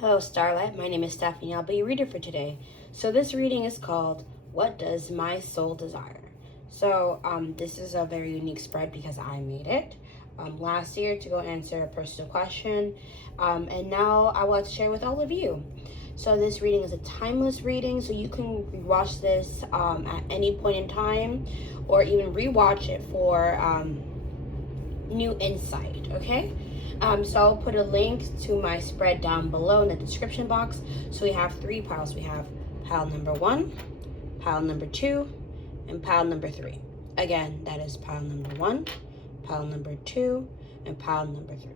Hello, Starlight. My name is Stephanie. I'll be your reader for today. So this reading is called, What Does My Soul Desire? So this is a very unique spread because I made it last year to go answer a personal question. And now I want to share with all of you. So this reading is a timeless reading, so you can rewatch this at any point in time or even rewatch it for new insight, okay? So I'll put a link to my spread down below in the description box. So we have three piles. We have pile number 1, pile number 2, and pile number 3. Again, that is pile number 1, pile number 2, and pile number 3.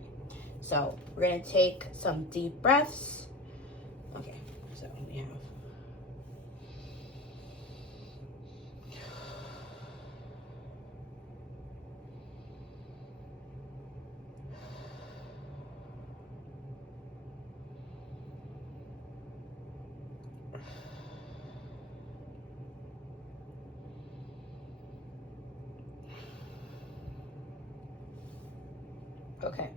So we're gonna take some deep breaths. Okay, so we have okay.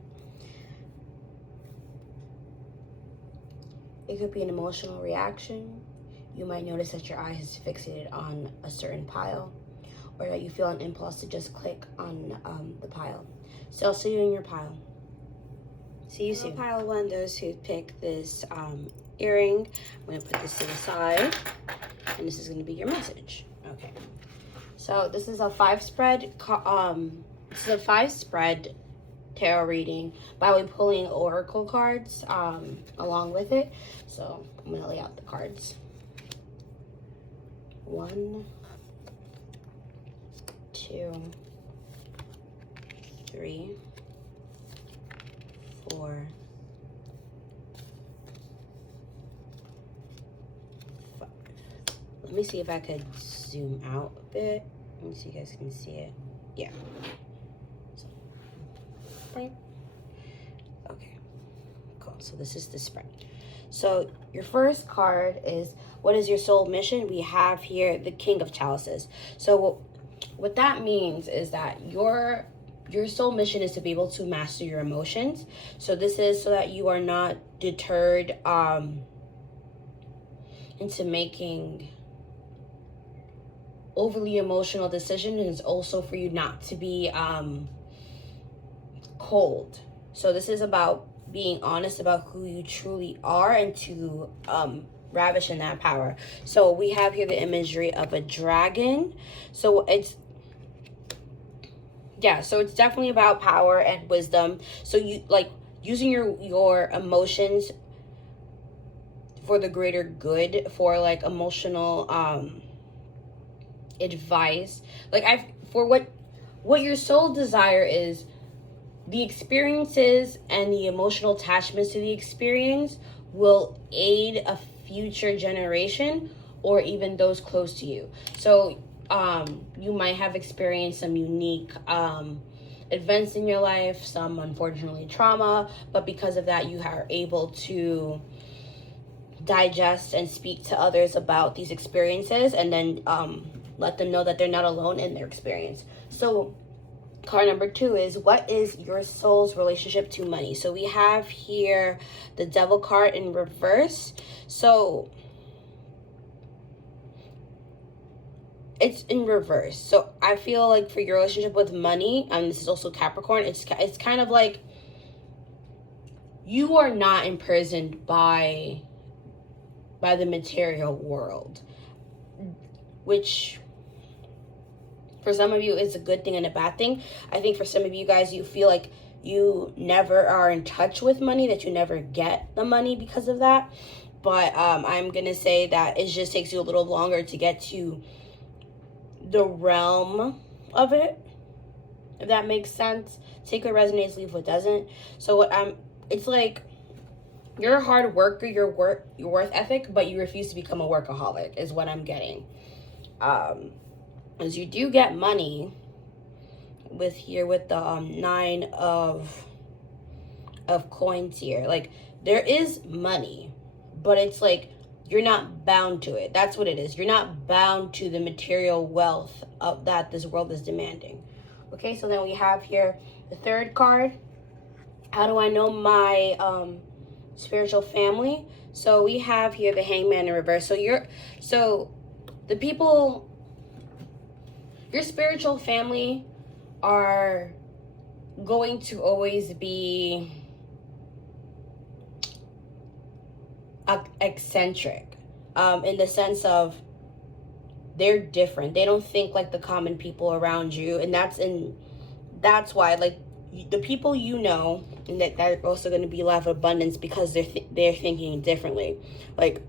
It could be an emotional reaction. You might notice that your eye is fixated on a certain pile, or that you feel an impulse to just click on the pile. So I'll see you in your pile. See you soon. Pile 1, those who pick this earring, I'm going to put this to the side, and this is going to be your message. Okay. So this is a 5-spread. This is a 5-spread tarot reading by way pulling oracle cards along with it. So I'm going to lay out the cards. 1, 2, 3, 4, 5. Let me see if I could zoom out a bit. Let me see if you guys can see it. Yeah. So, right. Okay. Cool. So this is the spread. So your first card is, what is your soul mission? We have here the King of Chalices. So what that means is that your soul mission is to be able to master your emotions. So this is so that you are not deterred into making overly emotional decisions, and it's also for you not to be cold. So this is about being honest about who you truly are and to ravish in that power. So we have here the imagery of a dragon. So it's definitely about power and wisdom. So you like using your emotions for the greater good, for like emotional advice. Like what your soul desire is, the experiences and the emotional attachments to the experience will aid a future generation or even those close to you. So you might have experienced some unique events in your life, some unfortunately trauma, but because of that you are able to digest and speak to others about these experiences, and then let them know that they're not alone in their experience. So card number 2 is, what is your soul's relationship to money? So we have here the Devil card in reverse. So it's in reverse. So I feel like for your relationship with money, and this is also Capricorn, it's kind of like you are not imprisoned by the material world, which for some of you is a good thing and a bad thing. I think for some of you guys, you feel like you never are in touch with money, that you never get the money because of that. But I'm gonna say that it just takes you a little longer to get to the realm of it, if that makes sense. Take what resonates, leave what doesn't. So it's like you're a hard worker, your worth ethic, but you refuse to become a workaholic is what I'm getting. As you do get money with the 9 of coins here. Like there is money, but it's like you're not bound to it. That's what it is. You're not bound to the material wealth of that this world is demanding. Okay, so then we have here the 3rd card. How do I know my spiritual family. So we have here the Hangman in reverse. So the people, your spiritual family are going to always be eccentric, in the sense of they're different. They don't think like the common people around you, and that's why, like, the people you know, and that are also going to be a lot of abundance because they're thinking differently. Like,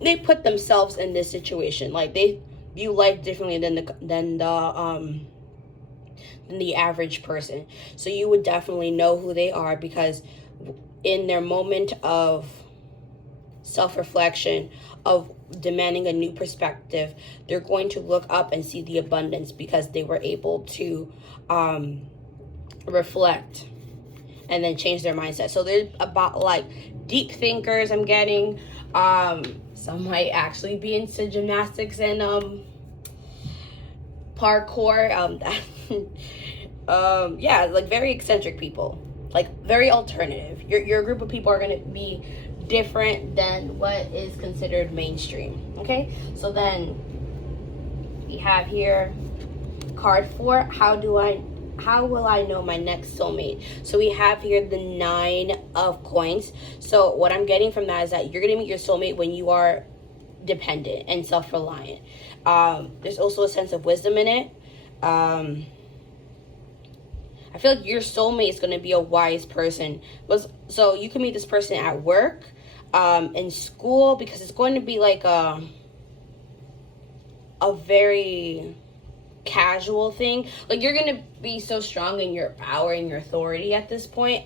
they put themselves in this situation. Like, they view life differently than the average person. So you would definitely know who they are, because in their moment of self-reflection, of demanding a new perspective, they're going to look up and see the abundance because they were able to reflect and then change their mindset. So they're about like deep thinkers, I'm getting. Some might actually be into gymnastics and parkour. Yeah, like very eccentric people, like very alternative. Your group of people are going to be different than what is considered mainstream. Okay, so then we have here card 4. How will I know my next soulmate? So we have here the 9 of coins. So what I'm getting from that is that you're going to meet your soulmate when you are dependent and self-reliant. There's also a sense of wisdom in it. I feel like your soulmate is going to be a wise person. So you can meet this person at work, in school, because it's going to be like a very casual thing. Like, you're going to be so strong in your power and your authority at this point.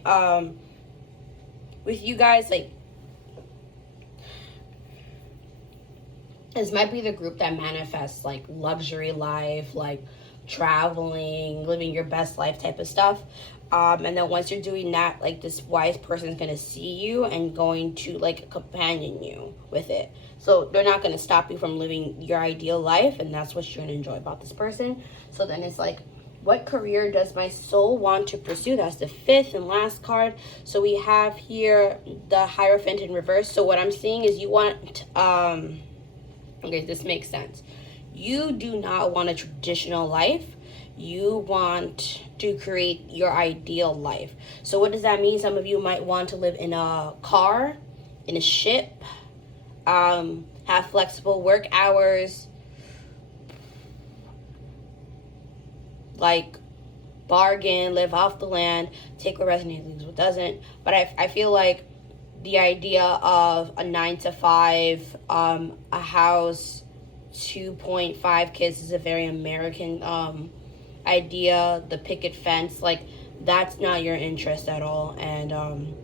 With you guys, like, this might be the group that manifests like luxury life, like traveling, living your best life type of stuff. And then once you're doing that, like, this wise person is going to see you and going to like companion you with it. So they're not going to stop you from living your ideal life, and that's what you're going to enjoy about this person. So then it's like, what career does my soul want to pursue? That's the 5th and last card. So we have here the Hierophant in reverse. So what I'm seeing is you want, okay, this makes sense. You do not want a traditional life. You want to create your ideal life. So what does that mean? Some of you might want to live in a car, in a ship, have flexible work hours, like bargain, live off the land, take what resonates, leaves what doesn't. But I feel like the idea of a 9 to 5, a house, 2.5 kids is a very American idea. The picket fence, like, that's not your interest at all. And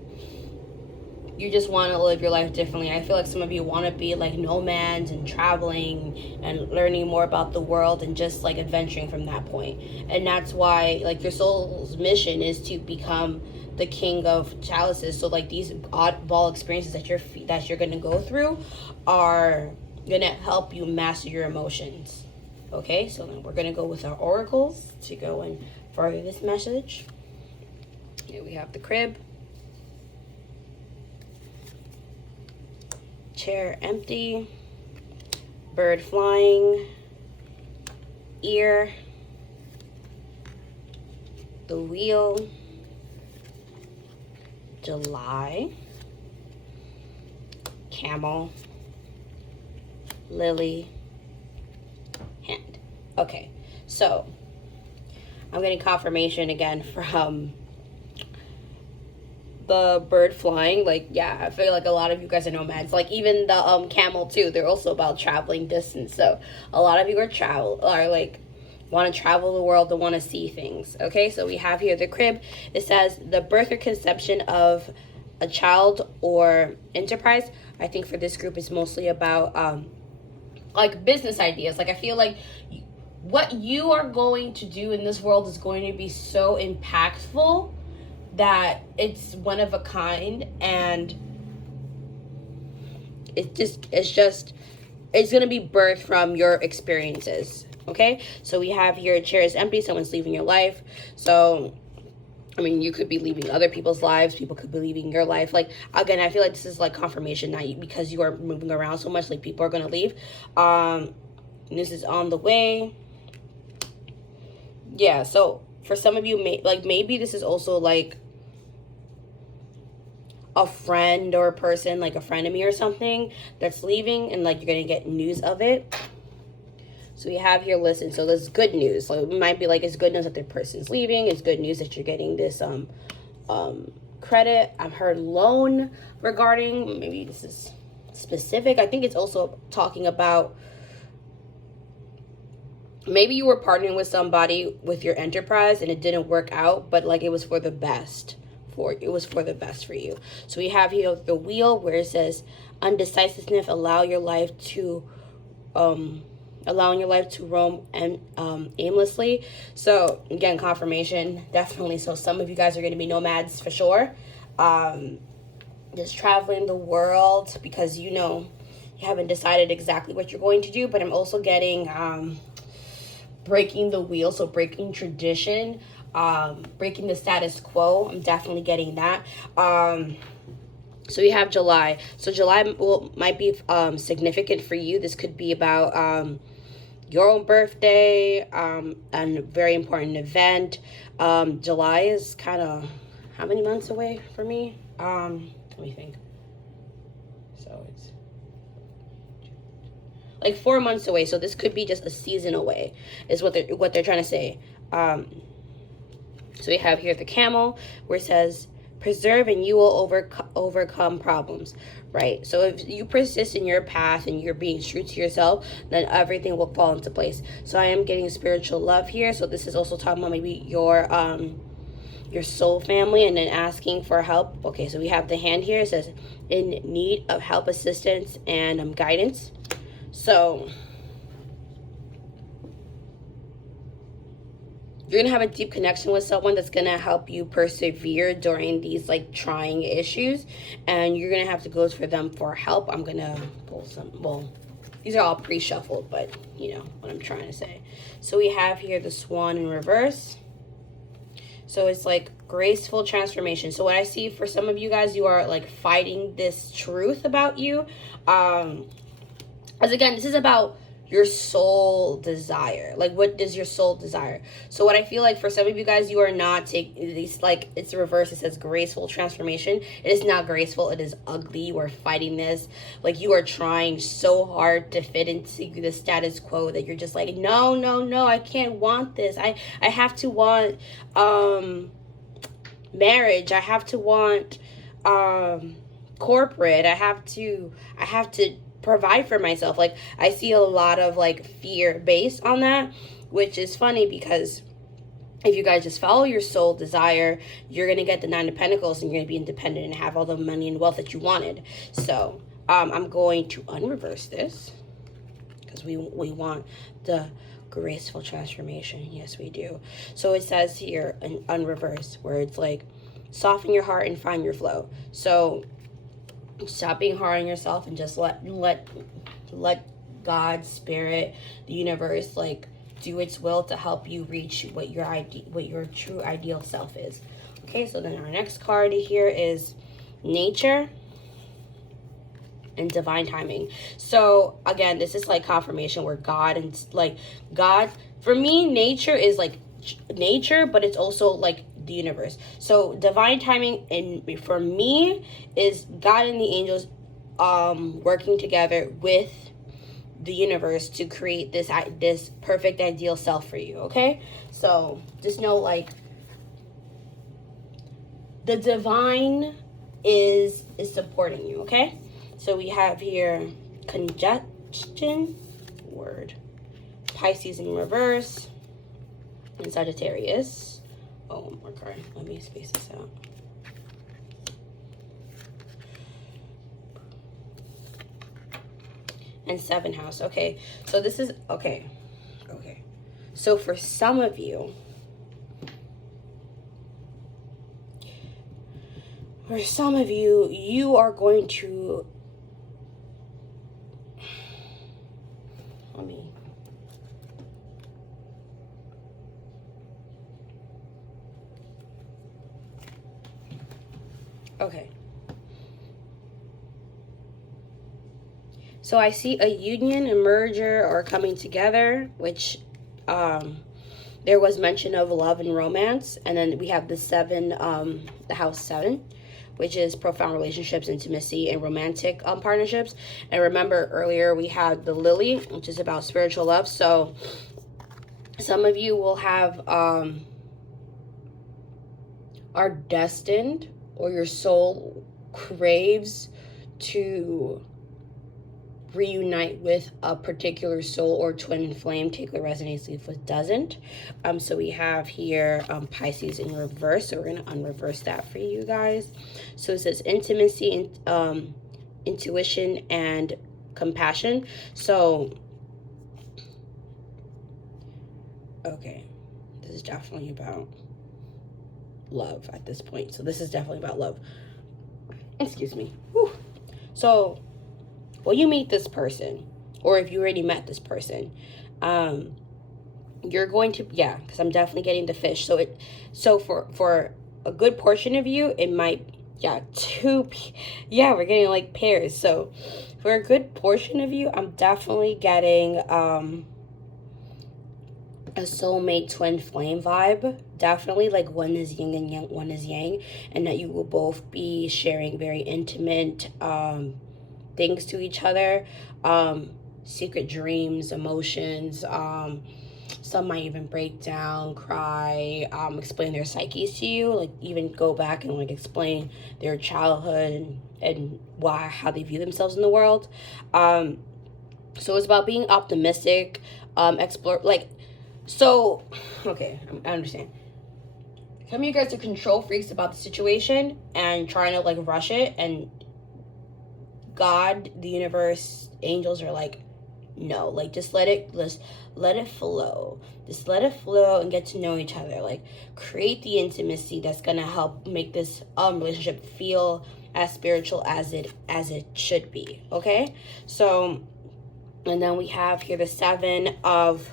you just want to live your life differently. I feel like some of you want to be like nomads and traveling and learning more about the world and just like adventuring from that point. And that's why, like, your soul's mission is to become the king of chalices. So like, these oddball experiences that you're going to go through are going to help you master your emotions. Okay, so then we're going to go with our oracles to go and further this message. Here we have the crib, chair empty, bird flying, ear, the wheel, July, camel, lily, hand. Okay, so I'm getting confirmation again from the bird flying. Like, yeah, I feel like a lot of you guys are nomads. Like, even the camel too, they're also about traveling distance. So a lot of you are like want to travel the world and want to see things. Okay, so we have here the crib. It says the birth or conception of a child or enterprise. I think for this group it's mostly about like business ideas. Like, I feel like what you are going to do in this world is going to be so impactful that it's one of a kind, and it's going to be birthed from your experiences. Okay, so we have here, chair is empty, someone's leaving your life. So I mean, you could be leaving other people's lives. People could be leaving your life. Like, again, I feel like this is like confirmation that because you are moving around so much, like people are going to leave. This is on the way. Yeah, so for some of you, maybe this is also like a friend or a person, like a friend of me or something that's leaving, and like you're going to get news of it. So we have here, listen, so this is good news. So it might be like, it's good news that the person's leaving. It's good news that you're getting this credit. I've heard loan regarding, maybe this is specific. I think it's also talking about maybe you were partnering with somebody with your enterprise and it didn't work out, but like it was for the best. It was for the best for you. So we have here the wheel where it says undecisiveness, allowing your life to roam and aimlessly. So again, confirmation, definitely. So some of you guys are going to be nomads for sure. Just traveling the world because you haven't decided exactly what you're going to do. But I'm also getting breaking the wheel, so breaking tradition, breaking the status quo. I'm definitely getting that. So we have July. So July might be significant for you. This could be about your own birthday, and a very important event. July is kind of how many months away for me? Let me think. So it's like 4 months away. So this could be just a season away, is what they're trying to say. So we have here the camel where it says preserve and you will overcome problems, right? So if you persist in your path and you're being true to yourself, then everything will fall into place. So I am getting spiritual love here. So this is also talking about maybe your soul family, and then asking for help. Okay, so we have the hand here. It says in need of help, assistance, and guidance. So you're going to have a deep connection with someone that's going to help you persevere during these like trying issues. And you're going to have to go for them for help. I'm going to pull some, well, these are all pre-shuffled, but you know what I'm trying to say. So we have here the swan in reverse. So it's like graceful transformation. So what I see for some of you guys, you are like fighting this truth about you. As again, this is about your soul desire. Like, what does your soul desire? So what I feel like for some of you guys, you are not taking these, like, it's the reverse. It says graceful transformation. It is not graceful. It is ugly. You are fighting this. Like, you are trying so hard to fit into the status quo that you're just like, no, no, no, I can't want this. I have to want marriage. I have to want corporate. I have to provide for myself. Like, I see a lot of like fear based on that, which is funny because if you guys just follow your soul desire, you're going to get the 9 of Pentacles and you're going to be independent and have all the money and wealth that you wanted. So I'm going to unreverse this because we want the graceful transformation. Yes, we do. So it says here in unreverse where it's like soften your heart and find your flow. So stop being hard on yourself and just let God, spirit, the universe, like do its will to help you reach what your true ideal self is. Okay, so then our next card here is nature and divine timing. So again, this is like confirmation where God, for me, nature is like nature, but it's also like the universe. So divine timing and for me is God and the angels working together with the universe to create this perfect ideal self for you. Okay, so just know like the divine is supporting you. Okay, so we have here conjunction word Pisces in reverse and Sagittarius. Oh, one more card. Let me space this out. And 7th house. Okay, so this is okay. So for some of you, you are going to, let me, Okay. So I see a union, a merger, or coming together, which there was mention of love and romance. And then we have the seven, the house 7, which is profound relationships, intimacy, and romantic partnerships. And remember earlier we had the lily, which is about spiritual love. So some of you will have are destined, or your soul craves to reunite with a particular soul or twin flame. Take what resonates, leave what doesn't. So we have here Pisces in reverse, so we're going to unreverse that for you guys. So it says intimacy, intuition, and compassion. So okay, this is definitely about love at this point. So this is definitely about love. Excuse me. Whew. So when you meet this person, or if you already met this person, you're going to, yeah, because I'm definitely getting the fish. So for a good portion of you, it might, yeah, we're getting like pairs. So for a good portion of you, I'm definitely getting a soulmate twin flame vibe. Definitely like one is yin and yang, one is yang, and that you will both be sharing very intimate things to each other, secret dreams, emotions. Some might even break down, cry, explain their psyches to you, like even go back and like explain their childhood and how they view themselves in the world. So it's about being optimistic, explore, like, so, okay, I understand. Some of you guys are control freaks about the situation and trying to like rush it, and God, the universe, angels are like, no, like just let it flow. Just let it flow and get to know each other. Like create the intimacy that's gonna help make this relationship feel as spiritual as it should be. Okay? So, and then we have here the 7 of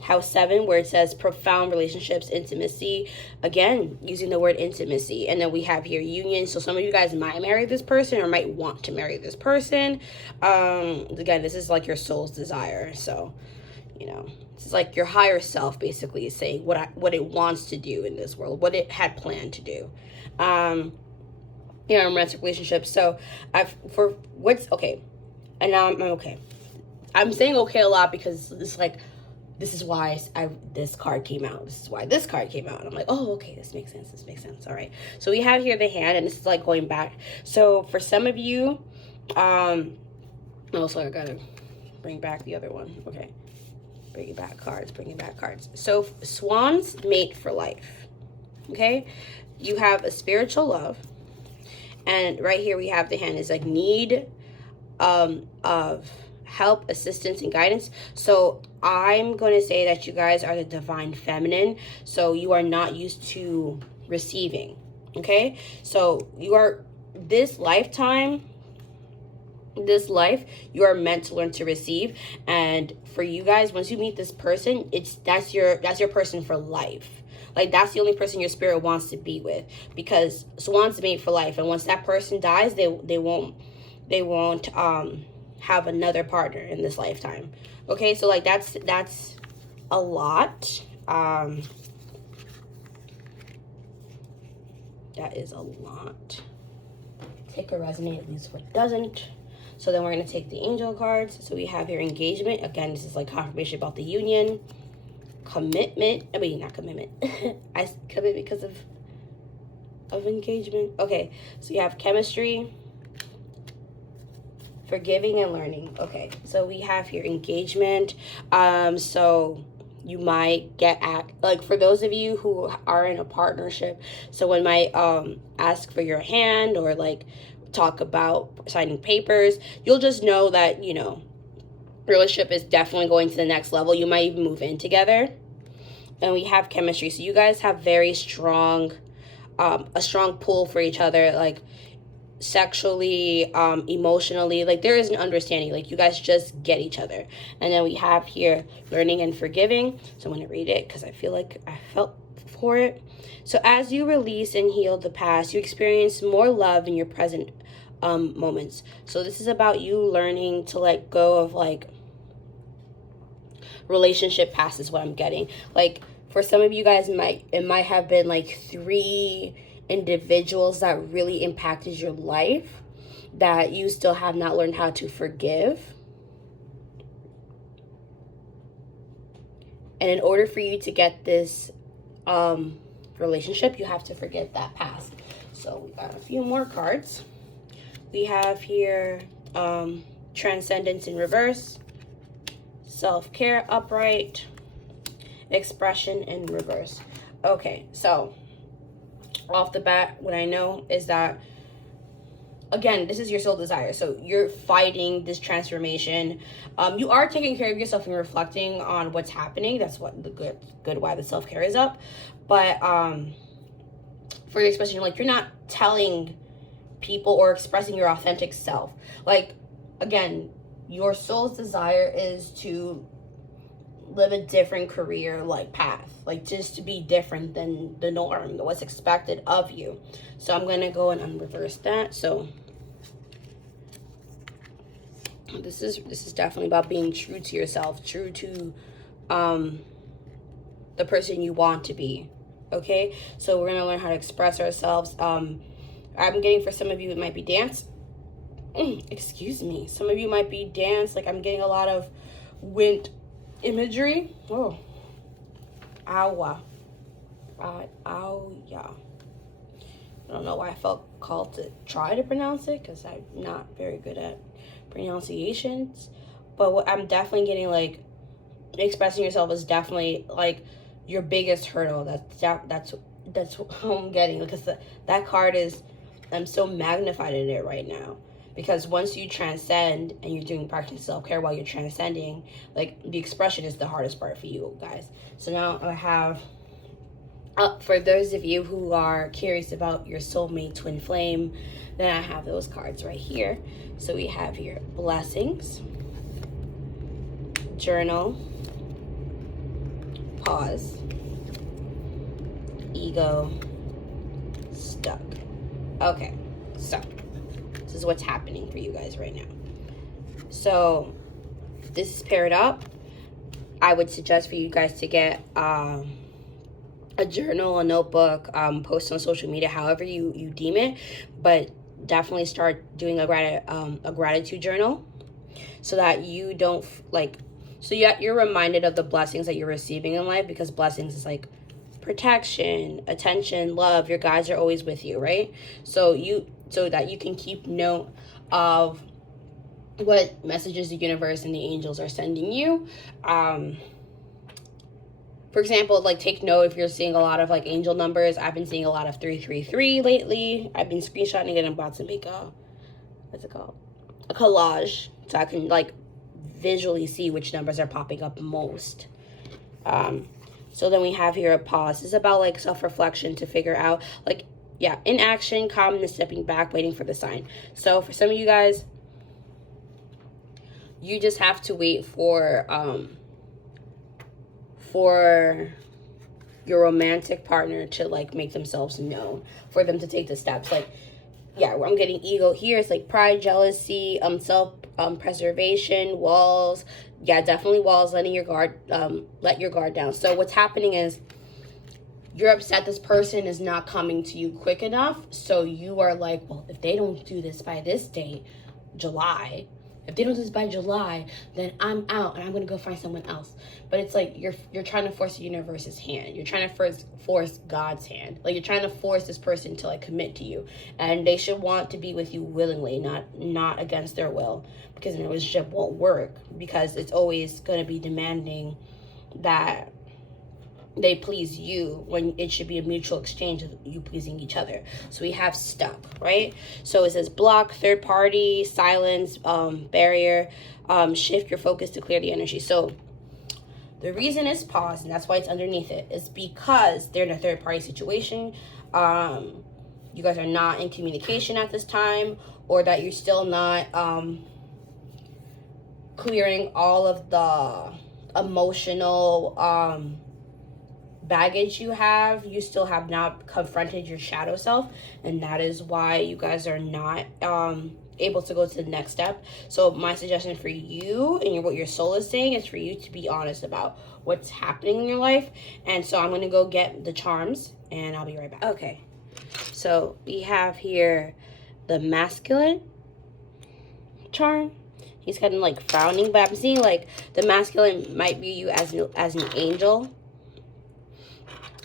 house 7, where it says profound relationships, intimacy, again using the word intimacy. And then we have here union, so some of you guys might marry this person or might want to marry this person. Again, this is like your soul's desire. So this is like your higher self basically is saying what it wants to do in this world, what it had planned to do. Romantic relationships. So and now I'm okay. I'm saying okay a lot because it's like, this is why this card came out. This is why this card came out. And I'm like, oh, okay, this makes sense. All right. So we have here the hand, and this is like going back. So for some of you, also I gotta bring back the other one. Okay. Bringing back cards. So swans mate for life. Okay. You have a spiritual love. And right here we have the hand is like need of help, assistance, and guidance. So I'm going to say that you guys are the divine feminine. So you are not used to receiving. Okay. So you are this life, you are meant to learn to receive. And for you guys, once you meet this person, that's your person for life. Like that's the only person your spirit wants to be with, because swans mate for life. And once that person dies, they won't have another partner in this lifetime. Okay, so like that's a lot. That is a lot. Take what resonates, leaves what doesn't. So then we're going to take the angel cards. So we have here engagement. Again, this is like confirmation about the union. Commitment. I mean, not commitment. I commit because of engagement. Okay, so you have chemistry, forgiving, and learning. Okay, so we have here engagement. So you might get like for those of you who are in a partnership, someone might ask for your hand or like talk about signing papers. You'll just know that relationship is definitely going to the next level. You might even move in together. And we have chemistry, so you guys have very strong a strong pull for each other, like sexually, emotionally, like there is an understanding, like you guys just get each other. And then we have here learning and forgiving. So I'm going to read it because I felt for it. So as you release and heal the past, you experience more love in your present moments. So this is about you learning to let go of like relationship past is what I'm getting. Like for some of you guys, it might have been like 3 individuals that really impacted your life that you still have not learned how to forgive. And in order for you to get this relationship, you have to forget that past. So we got a few more cards. We have here transcendence in reverse, self-care upright, expression in reverse. Okay, so off the bat, what I know is that, again, this is your soul desire. So you're fighting this transformation. You are taking care of yourself and reflecting on what's happening. That's what the good why the self-care is up. But for your expression, like, you're not telling people or expressing your authentic self. Like, again, your soul's desire is to live a different career like path, like just to be different than the norm, what's expected of you. So I'm gonna go and unreverse that. So this is definitely about being true to yourself, true to the person you want to be. Okay, so we're gonna learn how to express ourselves. I'm getting, for some of you, it might be dance. Excuse me, some of you might be dance. Like, I'm getting a lot of wind imagery. Oh, awa, ow, yeah. I don't know why I felt called to try to pronounce it, because I'm not very good at pronunciations. But what I'm definitely getting, like, expressing yourself is definitely like your biggest hurdle. That's what I'm getting, because that card is, I'm so magnified in it right now. Because once you transcend and you're doing practice self-care while you're transcending, like, the expression is the hardest part for you guys. So now I have, for those of you who are curious about your soulmate twin flame, then I have those cards right here. So we have here blessings, journal, pause, ego, stuck. Okay, so this is what's happening for you guys right now. So this is paired up. I would suggest for you guys to get a journal, a notebook, post on social media, however you deem it, but definitely start doing a gratitude journal, so that you don't you're reminded of the blessings that you're receiving in life, because blessings is like protection, attention, love. Your guides are always with you, right? So that you can keep note of what messages the universe and the angels are sending you. For example, like, take note if you're seeing a lot of like angel numbers. I've been seeing a lot of 333 lately. I've been screenshotting it and about to make what's it called? A collage, so I can like visually see which numbers are popping up most. So then we have here a pause. This is about like self-reflection to figure out, like, yeah, inaction, calmness, stepping back, waiting for the sign. So for some of you guys, you just have to wait for your romantic partner to like make themselves known, for them to take the steps. Like, yeah, I'm getting ego here. It's like pride, jealousy, self preservation, walls. Yeah, definitely walls, letting your guard let your guard down. So what's happening is you're upset this person is not coming to you quick enough. So you are like, well, if they don't do this by this date, July, if they don't do this by July, then I'm out and I'm gonna go find someone else. But it's like you're trying to force the universe's hand. You're trying to force God's hand. Like, you're trying to force this person to like commit to you, and they should want to be with you willingly, not against their will, because a relationship won't work, because it's always gonna be demanding that they please you, when it should be a mutual exchange of you pleasing each other. So we have stuck, right? So it says block, third party, silence, barrier, shift your focus to clear the energy. So the reason is pause, and that's why it's underneath it, is because they're in a third party situation. You guys are not in communication at this time, or that you're still not clearing all of the emotional baggage you have. You still have not confronted your shadow self, and that is why you guys are not able to go to the next step. So my suggestion for you and what your soul is saying is for you to be honest about what's happening in your life. And so I'm going to go get the charms, and I'll be right back. Okay, so we have here the masculine charm. He's kind of like frowning, but I'm seeing like the masculine might view you as an angel,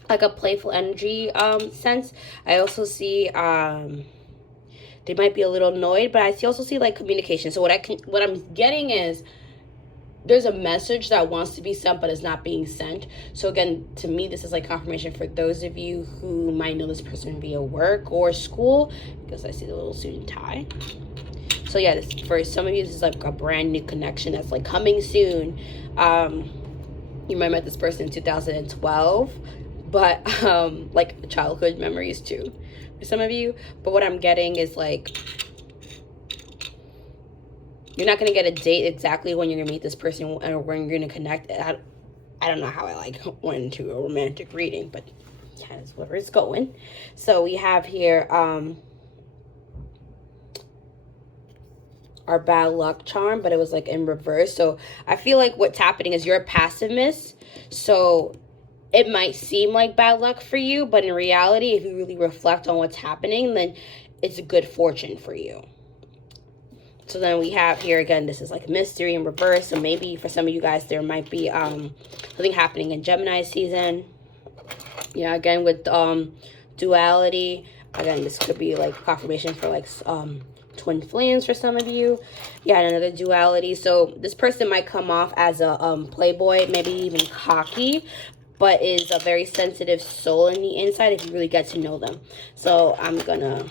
like a playful energy sense. I also see they might be a little annoyed, but I also see like communication. So what I'm getting is there's a message that wants to be sent but is not being sent. So again, to me, this is like confirmation for those of you who might know this person via work or school, because I see the little suit and tie. So yeah, for some of you, this is like a brand new connection that's like coming soon. You might have met this person in 2012, but like childhood memories too for some of you. But what I'm getting is like, you're not going to get a date exactly when you're going to meet this person or when you're going to connect. I don't know how I like went into a romantic reading, but yeah, that's where it's going. So we have here our bad luck charm, but it was like in reverse. So I feel like what's happening is you're a passiveness. So it might seem like bad luck for you, but in reality, if you really reflect on what's happening, then it's a good fortune for you. So then we have here again, this is like mystery in reverse. So maybe for some of you guys, there might be something happening in Gemini season. Yeah, again with duality. Again, this could be like confirmation for like twin flames for some of you. Yeah, another duality. So this person might come off as a playboy, maybe even cocky, but is a very sensitive soul in the inside if you really get to know them. So I'm gonna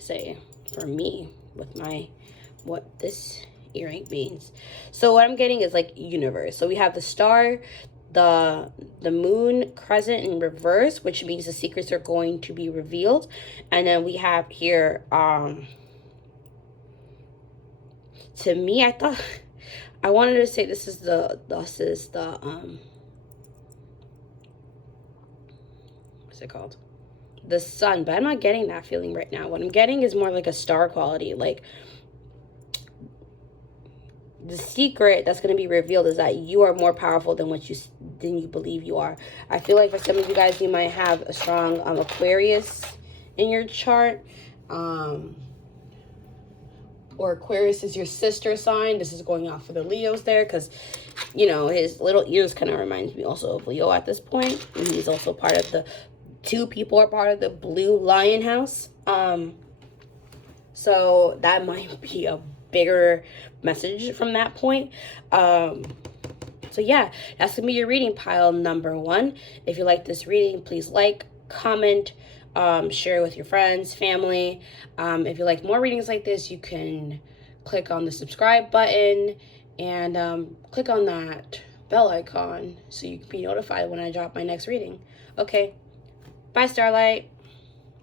say for me with what this earring means. So what I'm getting is like universe. So we have the star, the moon crescent in reverse, which means the secrets are going to be revealed. And then we have here to me, I wanted to say this is the what's it called, the sun, but I'm not getting that feeling right now. What I'm getting is more like a star quality. Like the secret that's going to be revealed is that you are more powerful than you believe you are. I feel like for some of you guys, you might have a strong Aquarius in your chart, or Aquarius is your sister sign. This is going off for the Leos there, because you know his little ears kind of reminds me also of Leo at this point, and he's also part of the two people are part of the blue lion house. So that might be a bigger message from that point. So yeah, that's gonna be your reading pile number 1. If you like this reading, please like, comment, share with your friends, family. If you like more readings like this, you can click on the subscribe button and click on that bell icon so you can be notified when I drop my next reading. Okay, bye Starlight.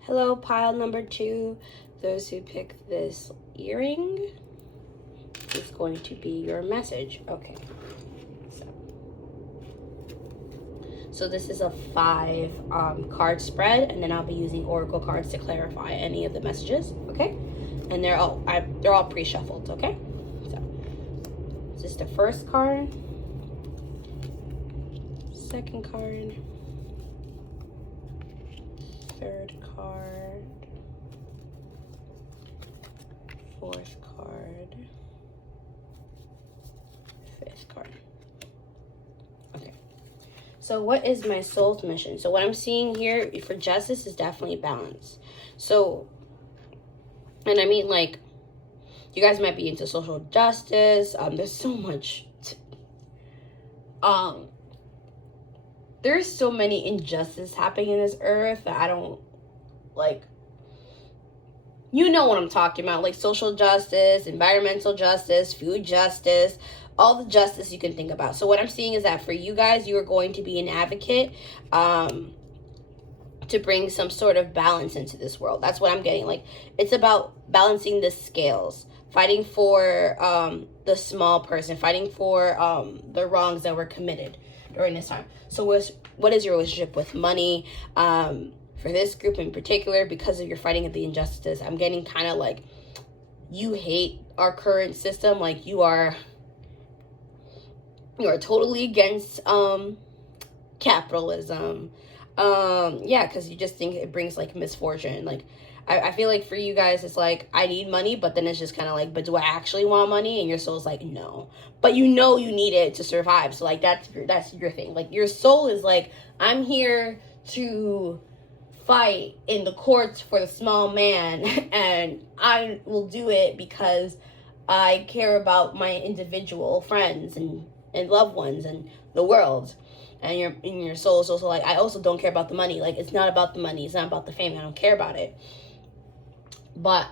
Hello pile number 2. Those who picked this earring, is going to be your message. Okay, so this is a 5 card spread, and then I'll be using oracle cards to clarify any of the messages. Okay, and they're all pre-shuffled. Okay, so this is the first card, second card, third card, fourth card, fifth card. Okay, so what is my soul's mission? So what I'm seeing here for justice is definitely balance. So, and I mean, like, you guys might be into social justice. There's so much there's so many injustices happening in this earth that I don't like. You know what I'm talking about, like social justice, environmental justice, food justice, all the justice you can think about. So what I'm seeing is that for you guys, you are going to be an advocate to bring some sort of balance into this world. That's what I'm getting. Like, it's about balancing the scales, fighting for the small person, fighting for the wrongs that were committed. during this time. So what is your relationship with money? For this group in particular, because of your fighting of the injustices, I'm getting kind of like you hate our current system. Like you are totally against capitalism. Yeah, because you just think it brings like misfortune. Like I feel like for you guys it's like I need money, but then it's just kind of like, but do I actually want money? And your soul's like, no, but you know you need it to survive. So like that's your thing. Like your soul is like, I'm here to fight in the courts for the small man and I will do it because I care about my individual friends and loved ones and the world. And your soul is also like, I also don't care about the money. Like it's not about the money, it's not about the fame, I don't care about it. But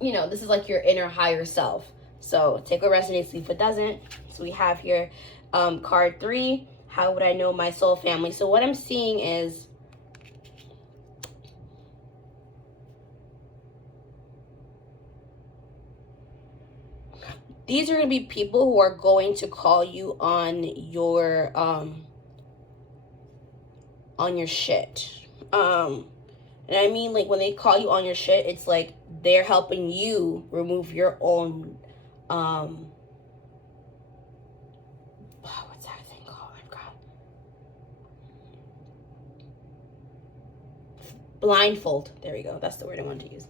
this is like your inner higher self. So take what resonates, leave what doesn't. So we have here card 3, how would I know my soul family? So what I'm seeing is these are going to be people who are going to call you on your shit. And I mean, like, when they call you on your shit, it's like they're helping you remove your own what's that thing called? I forgot. Blindfold. There we go. That's the word I wanted to use.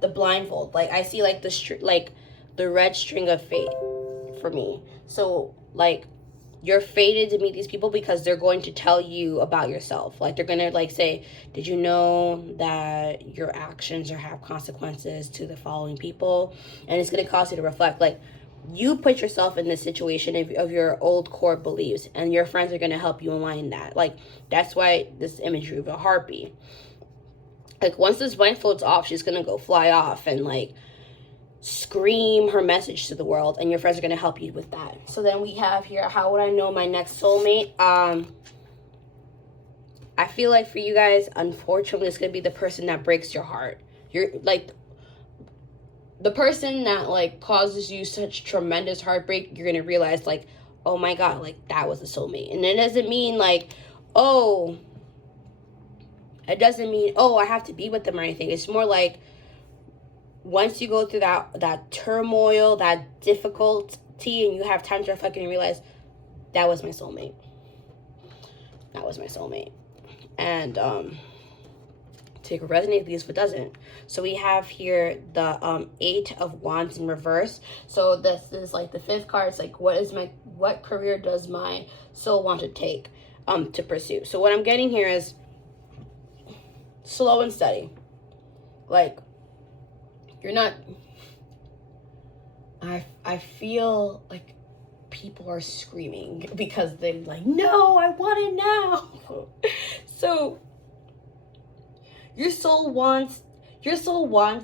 The blindfold. Like I see like the red string of fate for me. So like you're fated to meet these people because they're going to tell you about yourself. Like they're gonna like say, did you know that your actions have consequences to the following people? And it's gonna cause you to reflect. Like you put yourself in this situation of your old core beliefs, and your friends are gonna help you align that. Like that's why this imagery of a harpy. Like once this blindfold's off, she's gonna go fly off and like scream her message to the world, and your friends are going to help you with that. So then we have here, how would I know my next soulmate? I feel like for you guys, unfortunately, it's going to be the person that breaks your heart. You're like the person that like causes you such tremendous heartbreak. You're going to realize like, oh my God, like that was a soulmate. And it doesn't mean like, oh, I have to be with them or anything. It's more like, once you go through that turmoil, that difficulty, and you have time to reflect and realize, that was my soulmate. That was my soulmate. And take a resonate, because if it doesn't. So we have here the 8 of Wands in reverse. So this is like the 5th card. It's like, what career does my soul want to take to pursue? So what I'm getting here is slow and steady. Like, you're not, I feel like people are screaming because they're like, no, I want it now. So your soul wants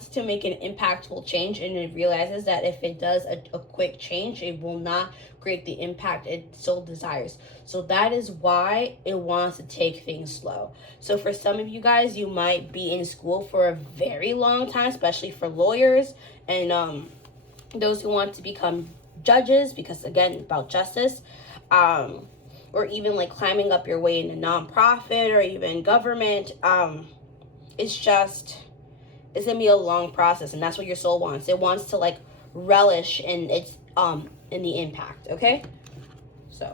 to make an impactful change, and it realizes that if it does a quick change, it will not create the impact it so desires. So that is why it wants to take things slow. So for some of you guys, you might be in school for a very long time, especially for lawyers and those who want to become judges, because again, about justice, or even like climbing up your way in a nonprofit or even government. It's gonna be a long process, and that's what your soul wants. It wants to like relish in its in the impact. Okay, so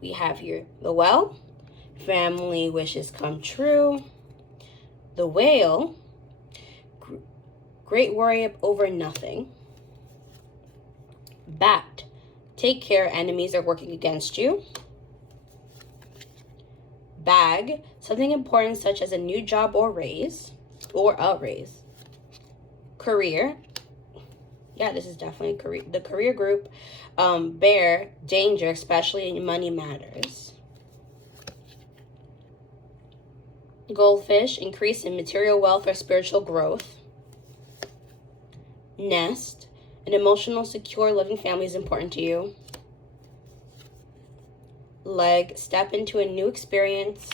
we have here the Well, family wishes come true. The Whale, great worry over nothing. Bat, take care, enemies are working against you. Bag, something important such as a new job or raise, or a raise. Career, yeah, this is definitely the career group. Bear, danger, especially in money matters. Goldfish, increase in material wealth or spiritual growth. Nest, an emotional, secure, loving family is important to you. Leg, step into a new experience.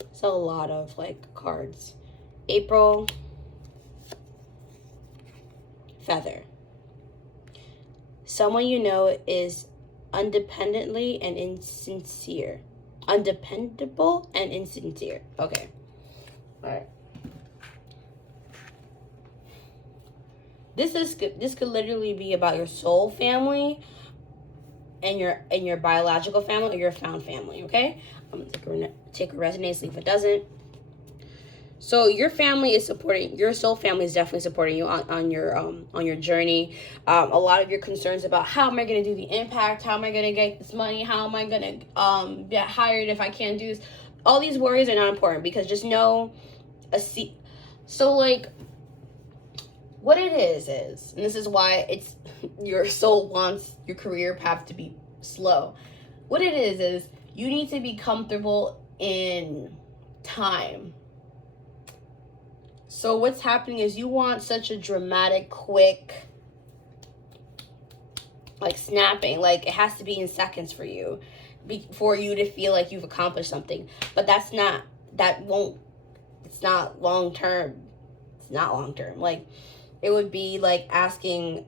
It's a lot of like cards. April, feather. Someone you know is undependently and insincere. Undependable and insincere. Okay. All right. This could literally be about your soul family and your biological family or your found family, okay? I'm gonna take a resonance, see if it doesn't. So your family is supporting, your soul family is definitely supporting you on your journey. A lot of your concerns about how am I going to do the impact, how am I going to get this money, how am I going to get hired if I can't do this. All these worries are not important, because just know so like what it is, and this is why it's your soul wants your career path to be slow. What it is you need to be comfortable in time. So what's happening is you want such a dramatic, quick, like snapping, like it has to be in seconds for you, for you to feel like you've accomplished something. But it's not long term. It's not long term. Like, it would be like asking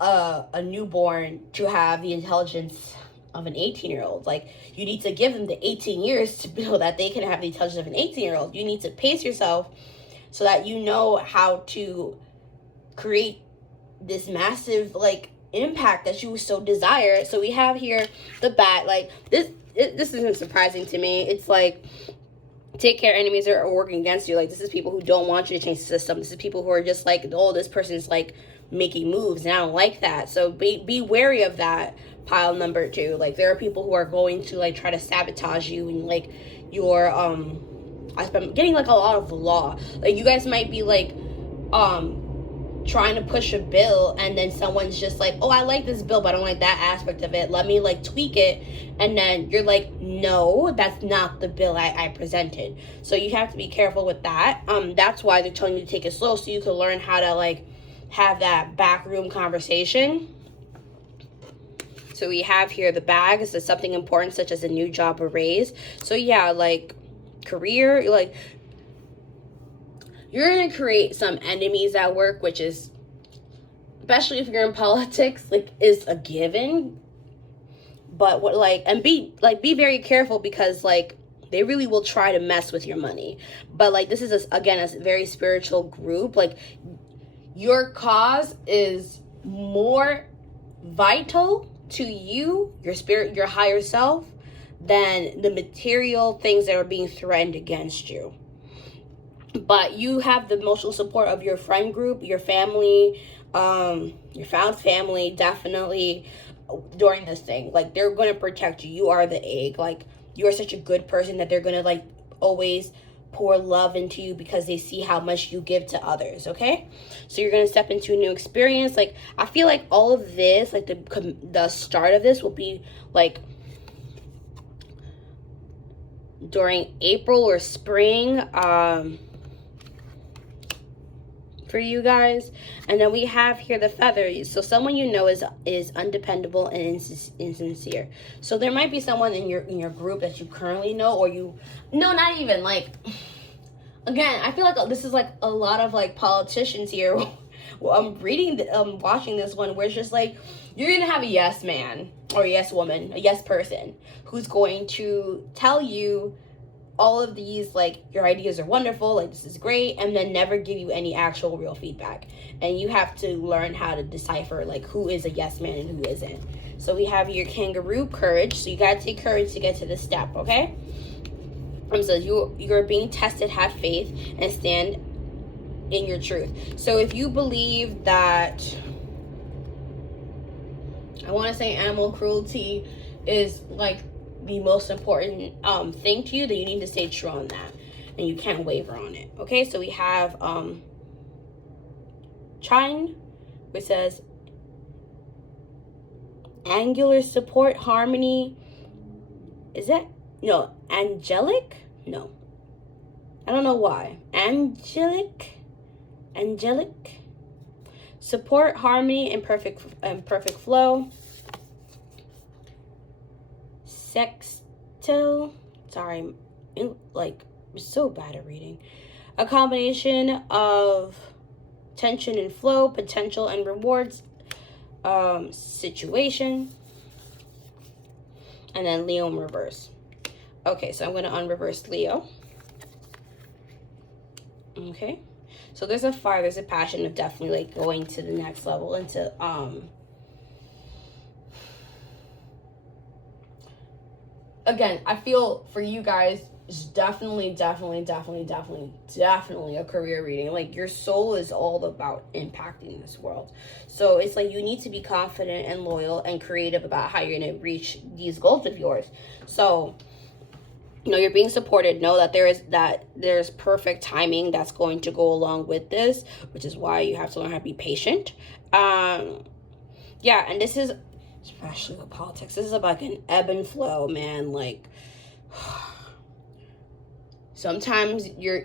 a newborn to have the intelligence of an 18-year-old. Like, you need to give them the 18 years to know that they can have the intelligence of an 18-year-old. You need to pace yourself so that you know how to create this massive, like, impact that you so desire. So we have here the bat. Like, this isn't surprising to me. It's like, take care, enemies are working against you. Like, this is people who don't want you to change the system. This is people who are just like, oh, this person's like making moves and I don't like that. So be wary of that. Pile number 2. Like, there are people who are going to like try to sabotage you and like your I'm getting like a lot of law. Like, you guys might be like trying to push a bill, and then someone's just like, oh, I like this bill, but I don't like that aspect of it. Let me like tweak it. And then you're like, no, that's not the bill I presented. So you have to be careful with that. That's why they're telling you to take it slow, so you can learn how to like have that backroom conversation. So we have here the bag. This is something important, such as a new job or raise. So yeah, like career, like you're going to create some enemies at work, which is, especially if you're in politics, like, is a given. But what, like, and be very careful, because like they really will try to mess with your money. But like, this is again a very spiritual group. Like, your cause is more vital to you, your spirit, your higher self, than the material things that are being threatened against you. But you have the emotional support of your friend group, your family, your found family, definitely during this thing. Like, they're going to protect you. You are the egg. Like, you are such a good person that they're going to like always pour love into you, because they see how much you give to others, okay? So you're going to step into a new experience. Like, I feel like all of this, like the start of this will be like during April or spring, for you guys. And then we have here the feather. So someone you know is undependable and insincere. So there might be someone in your group that you currently know, or not even like, again, I feel like this is like a lot of like politicians here. Well, I'm watching this one where it's just like, you're gonna have a yes man or a yes woman, a yes person, who's going to tell you all of these, like, your ideas are wonderful, like, this is great, and then never give you any actual real feedback. And you have to learn how to decipher, like, who is a yes man and who isn't. So we have your kangaroo courage. So you gotta take courage to get to this step, okay? So you're being tested, have faith, and stand in your truth. So if you believe that, I want to say animal cruelty is like the most important thing to you, that you need to stay true on that, and you can't waver on it, okay? So we have Chine, which says angular support, harmony. Is that, no, angelic? No, I don't know why. Angelic support, harmony, and perfect flow. Sextile, sorry, like, I'm so bad at reading. A combination of tension and flow, potential and rewards, situation. and then Leo in reverse. Okay, so I'm going to unreverse Leo. Okay, so there's a fire, there's a passion of definitely like going to the next level into again, I feel for you guys, it's definitely a career reading. Like, your soul is all about impacting this world. So it's like you need to be confident and loyal and creative about how you're going to reach these goals of yours. So, you know, you're being supported. Know that there's perfect timing that's going to go along with this, which is why you have to learn how to be patient. Yeah, and this is, especially with politics, this is about like an ebb and flow, man. Like, sometimes your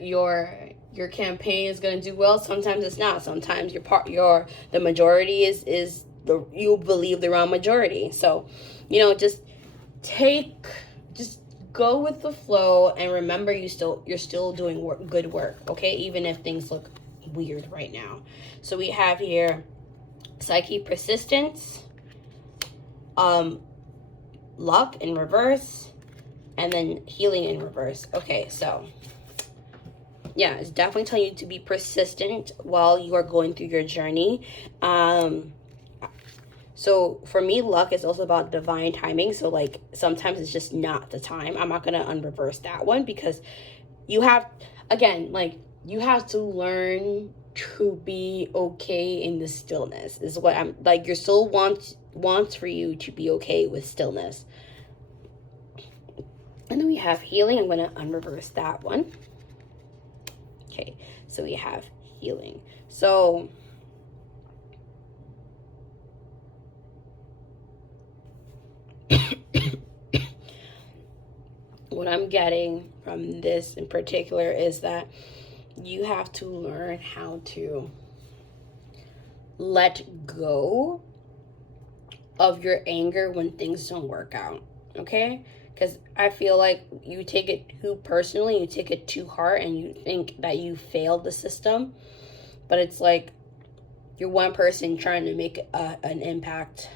campaign is gonna do well, sometimes it's not. Sometimes the majority is you believe the wrong majority. So, you know, just go with the flow, and remember you're still doing good work, okay? Even if things look weird right now. So we have here psyche persistence, luck in reverse, and then healing in reverse. Okay, so yeah, it's definitely telling you to be persistent while you are going through your journey. So for me, luck is also about divine timing. So like sometimes it's just not the time. I'm not gonna unreverse that one, because you have, again, like, you have to learn to be okay in the stillness, is what I'm like. Your soul wants for you to be okay with stillness. And then we have healing. I'm going to unreverse that one. Okay, so we have healing. So what I'm getting from this in particular is that you have to learn how to let go of your anger when things don't work out, okay? Because I feel like you take it too personally, you take it too hard, and you think that you failed the system. But it's like you're one person trying to make an impact.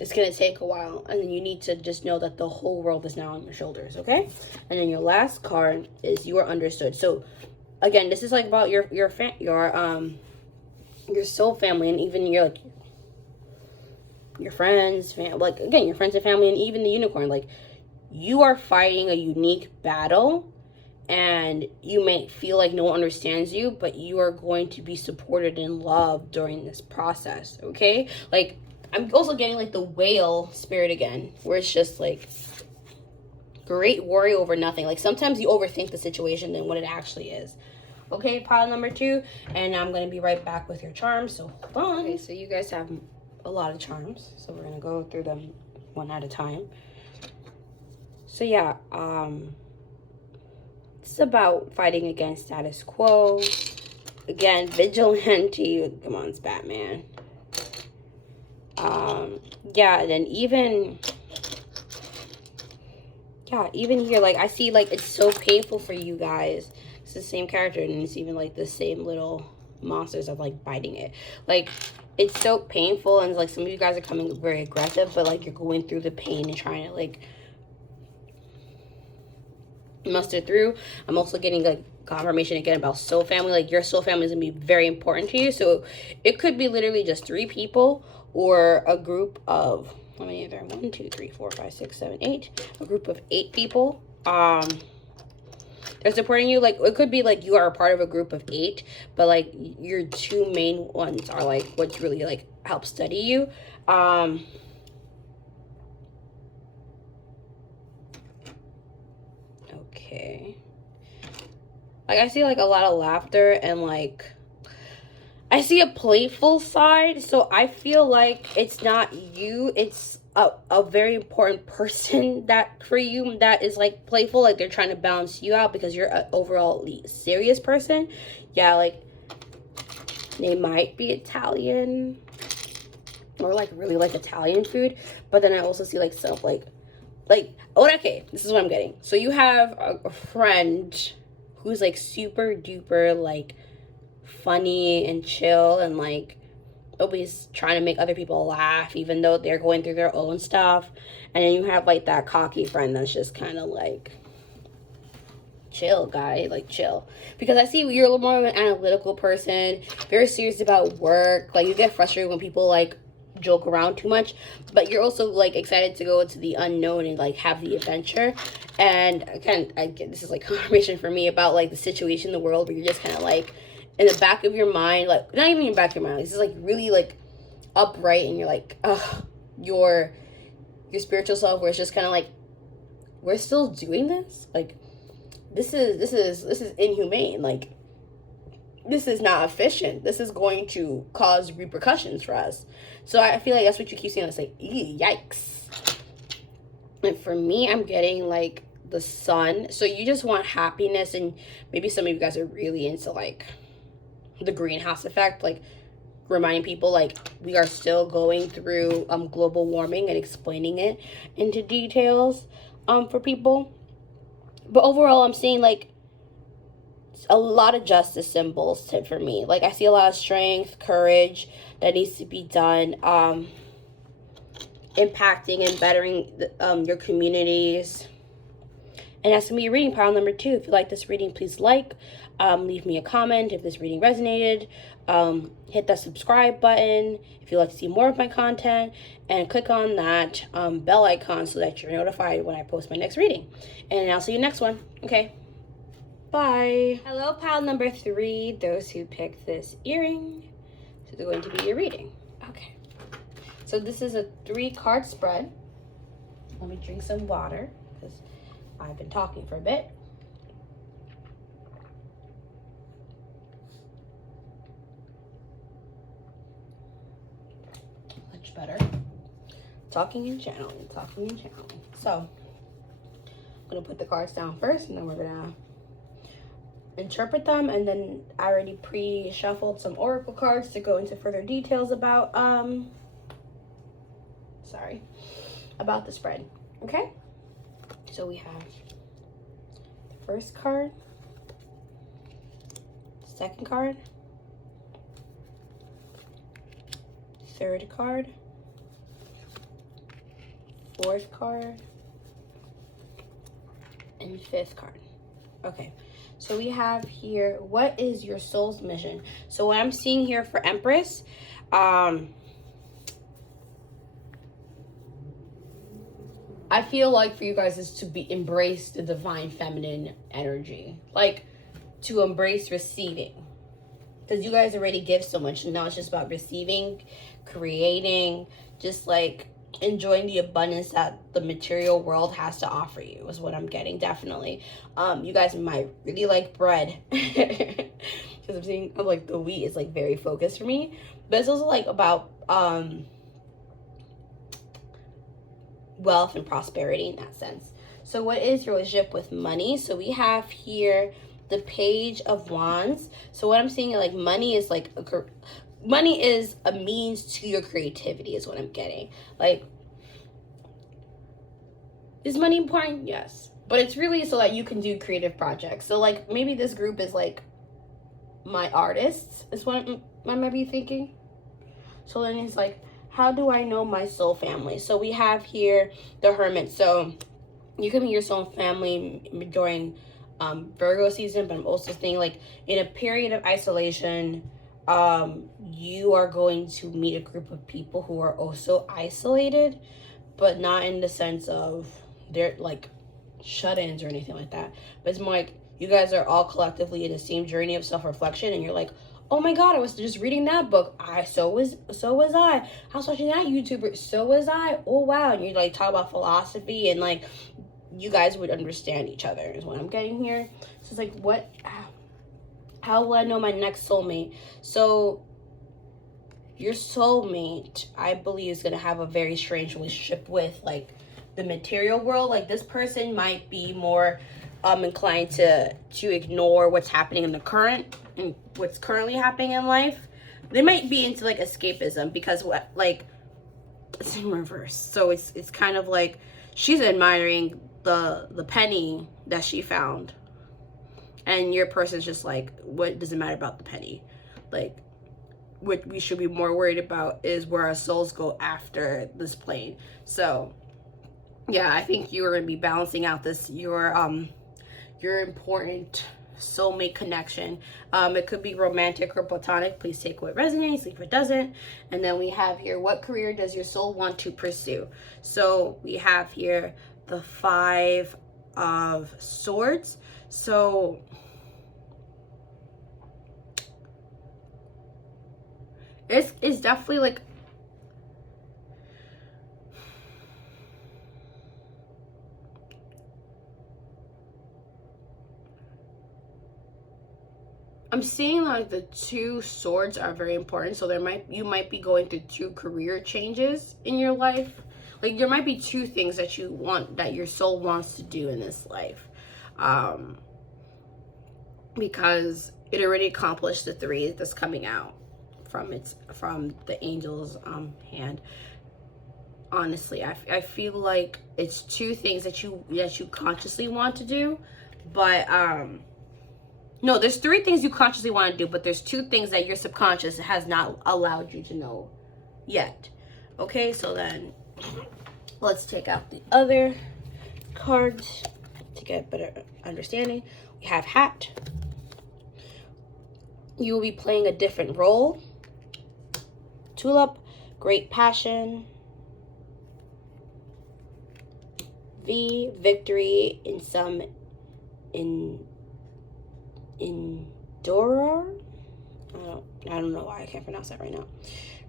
It's going to take a while, and then you need to just know that the whole world is now on your shoulders, okay? And then your last card is you are understood. So again, this is like about your soul family, and even your friends, like, again, your friends and family, and even the unicorn. Like, you are fighting a unique battle, and you may feel like no one understands you, but you are going to be supported and loved during this process, okay? Like, I'm also getting like the whale spirit again, where it's just like great worry over nothing. Like, sometimes you overthink the situation than what it actually is. Okay, pile number 2, and I'm going to be right back with your charms, so hold on. Okay, so you guys have a lot of charms, so we're going to go through them one at a time. So yeah, it's about fighting against status quo. Again, vigilante. Come on, it's Batman. Yeah, and then even here, like, I see, like, it's so painful for you guys. It's the same character, and it's even like the same little monsters of like biting it. Like, it's so painful, and like some of you guys are coming very aggressive, but like you're going through the pain and trying to like muster through. I'm also getting like confirmation again about soul family. Like, your soul family is gonna be very important to you. So it could be literally just 3 people, or a group of, how many are there? 1, 2, 3, 4, 5, 6, 7, 8. A group of 8 people. They're supporting you. Like, it could be like you are a part of a group of 8, but like your 2 main ones are like what's really like help steady you. Okay. Like, I see like a lot of laughter, and like I see a playful side. So I feel like it's not you, it's a very important person that for you that is like playful. Like, they're trying to balance you out because you're an overall serious person. Yeah, like they might be Italian, or like really like Italian food. But then I also see like stuff like oh, okay, this is what I'm getting. So you have a friend who's like super duper like funny and chill, and like always trying to make other people laugh even though they're going through their own stuff. And then you have like that cocky friend that's just kind of like, chill, guy, like chill. Because I see you're a little more of an analytical person, very serious about work. Like you get frustrated when people like joke around too much, but you're also like excited to go into the unknown and like have the adventure. And this is like confirmation for me about like the situation in the world where you're just kind of like in the back of your mind, like not even in the back of your mind, like, this is like really like upright, and you're like, your spiritual self, where it's just kind of like, we're still doing this, like this is inhumane, like this is not efficient, this is going to cause repercussions for us. So I feel like that's what you keep saying. It's like, yikes. And for me, I'm getting like the sun. So you just want happiness, and maybe some of you guys are really into like the greenhouse effect, like reminding people like we are still going through global warming and explaining it into details for people. But overall, I'm seeing like a lot of justice symbols for me. Like I see a lot of strength, courage that needs to be done, impacting and bettering your communities. And that's gonna be your reading pile number 2. If you like this reading, please leave me a comment if this reading resonated. Hit that subscribe button if you'd like to see more of my content, and click on that bell icon so that you're notified when I post my next reading. And I'll see you next one. Okay, bye. Hello, pile number 3, those who picked this earring. So they're going to be your reading. Okay, so this is a 3-card spread. Let me drink some water because I've been talking for a bit. Much better. Talking and channeling. So, I'm going to put the cards down first, and then we're going to interpret them. And then I already pre-shuffled some oracle cards to go into further details about, about the spread. Okay? So we have the first card, second card, third card, fourth card, and fifth card. Okay, so we have here, what is your soul's mission? So what I'm seeing here for Empress, I feel like for you guys is to embrace the divine feminine energy, like to embrace receiving, because you guys already give so much, and now it's just about receiving, creating, just like enjoying the abundance that the material world has to offer you is what I'm getting. Definitely. You guys might really like bread because I'm seeing like the wheat is like very focused for me, but it's also like about wealth and prosperity in that sense. So what is your relationship with money? So we have here the Page of Wands. So what I'm seeing, like money is like money is a means to your creativity is what I'm getting. Like, is money important? Yes, but it's really so that you can do creative projects. So like maybe this group is like my artists is what I might be thinking. So then it's like, how do I know my soul family? So we have here the Hermit. So you can meet your soul family during Virgo season, but I'm also thinking like in a period of isolation, you are going to meet a group of people who are also isolated, but not in the sense of they're like shut-ins or anything like that. But it's more like you guys are all collectively in the same journey of self-reflection, and you're like, oh my god, I was just reading that book. So was I. I was watching that YouTuber. So was I. Oh wow. And you like talk about philosophy, and like you guys would understand each other is what I'm getting here. So it's like, how will I know my next soulmate? So your soulmate, I believe, is gonna have a very strange relationship with like the material world. Like this person might be more inclined to ignore what's happening in the current and what's currently happening in life. They might be into like escapism because what, like, it's in reverse. So it's kind of like she's admiring the penny that she found, and your person's just like, what does it matter about the penny? Like, what we should be more worried about is where our souls go after this plane. So yeah, I think you're going to be balancing out this your important soulmate connection. It could be romantic or platonic. Please take what resonates, leave what doesn't. And then we have here, what career does your soul want to pursue? So we have here the 5 of Swords. So it's definitely like, I'm seeing like the 2 swords are very important. So you might be going through 2 career changes in your life. Like there might be 2 things that you want, that your soul wants to do in this life. Because it already accomplished the 3 that's coming out from the angel's hand. Honestly, I feel like it's 2 things that you consciously want to do, but no, there's 3 things you consciously want to do, but there's 2 things that your subconscious has not allowed you to know yet. Okay, so then let's take out the other cards to get better understanding. We have Hat. You will be playing a different role. Tulip, great passion. V, victory in some Indora. I don't know why I can't pronounce that right now.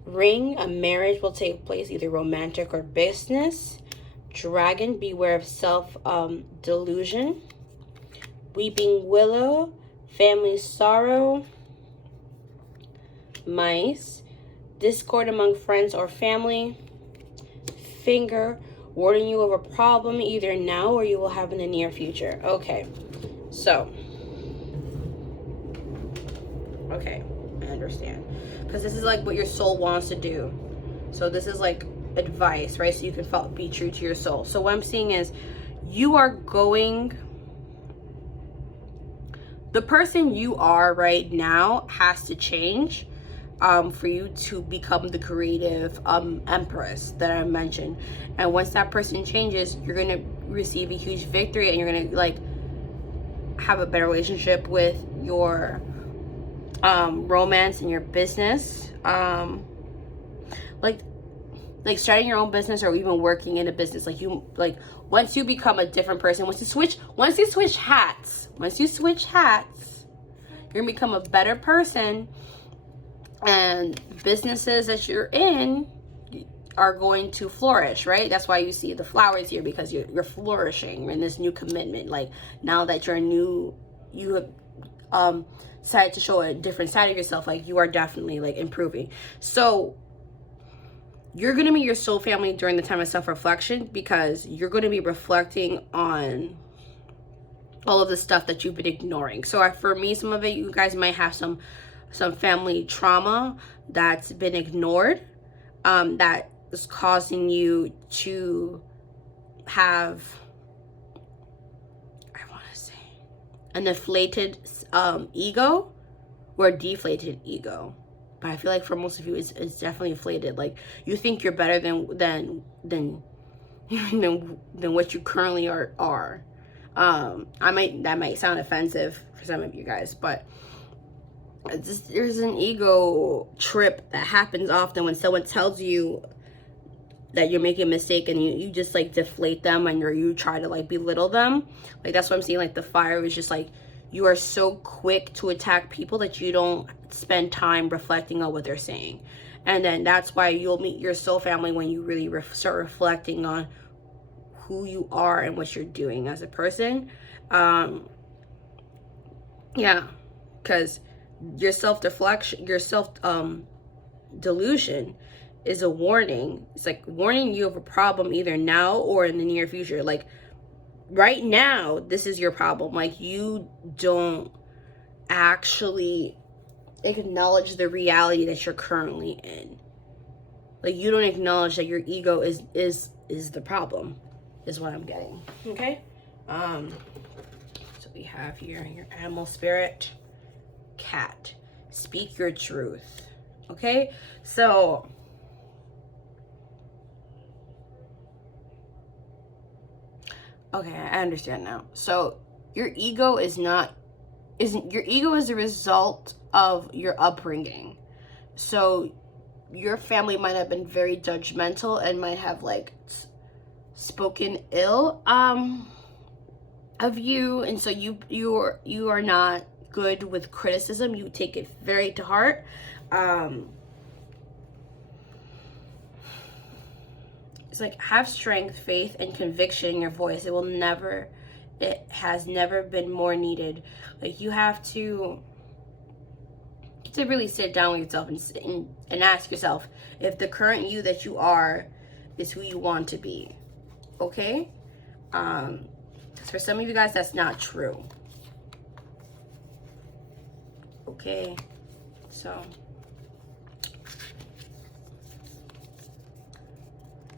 Ring, a marriage will take place, either romantic or business. Dragon, beware of self delusion. Weeping willow, family sorrow. Mice, discord among friends or family. Finger, warning you of a problem either now or you will have in the near future. Okay, so okay, I understand, because this is like what your soul wants to do. So this is like advice, right? So you can be true to your soul. So what I'm seeing is you are going, the person you are right now has to change for you to become the creative empress that I mentioned. And once that person changes, you're going to receive a huge victory, and you're going to like have a better relationship with your romance and your business. Like starting your own business, or even working in a business. Like once you become a different person, once you switch hats, you're gonna become a better person, and businesses that you're in are going to flourish, right? That's why you see the flowers here, because you're flourishing in this new commitment. Like now that you have decided to show a different side of yourself, like you are definitely like improving. So you're going to meet your soul family during the time of self-reflection, because you're going to be reflecting on all of the stuff that you've been ignoring. So for me, some of it, you guys might have some family trauma that's been ignored, that is causing you to have, I want to say, an inflated ego or deflated ego. But I feel like for most of you, it's definitely inflated. Like you think you're better than what you currently are. That might sound offensive for some of you guys, but there's an ego trip that happens often when someone tells you that you're making a mistake, and you just like deflate them, and you try to like belittle them. Like that's what I'm seeing. Like the fire is just like, you are so quick to attack people that you don't spend time reflecting on what they're saying. And then that's why you'll meet your soul family when you really start reflecting on who you are and what you're doing as a person. Yeah, because your delusion is a warning. It's like warning you of a problem either now or in the near future. Like right now, this is your problem. Like you don't actually acknowledge the reality that you're currently in. Like you don't acknowledge that your ego is the problem, is what I'm getting. Okay. So we have here your animal spirit, cat. Speak your truth. Okay, so okay, I understand now. So your ego is a result of your upbringing. So your family might have been very judgmental and might have like spoken ill of you, and so you are not good with criticism. You take it very to heart. It's like, have strength, faith, and conviction in your voice. It has never been more needed. Like, you have to really sit down with yourself and ask yourself if the current you that you are is who you want to be. Okay? For some of you guys, that's not true. Okay? So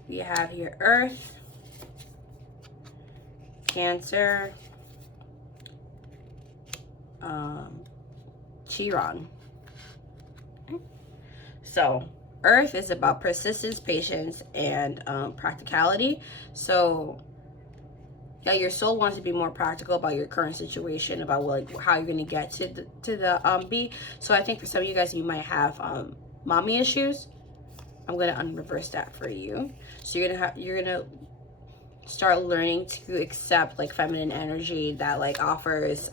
we have here Earth, Cancer, Chiron. So Earth is about persistence, patience, and practicality. So yeah, your soul wants to be more practical about your current situation, about like how you're gonna get to the B. So I think for some of you guys, you might have mommy issues. I'm gonna unreverse that for you. So you're gonna start learning to accept like feminine energy that like offers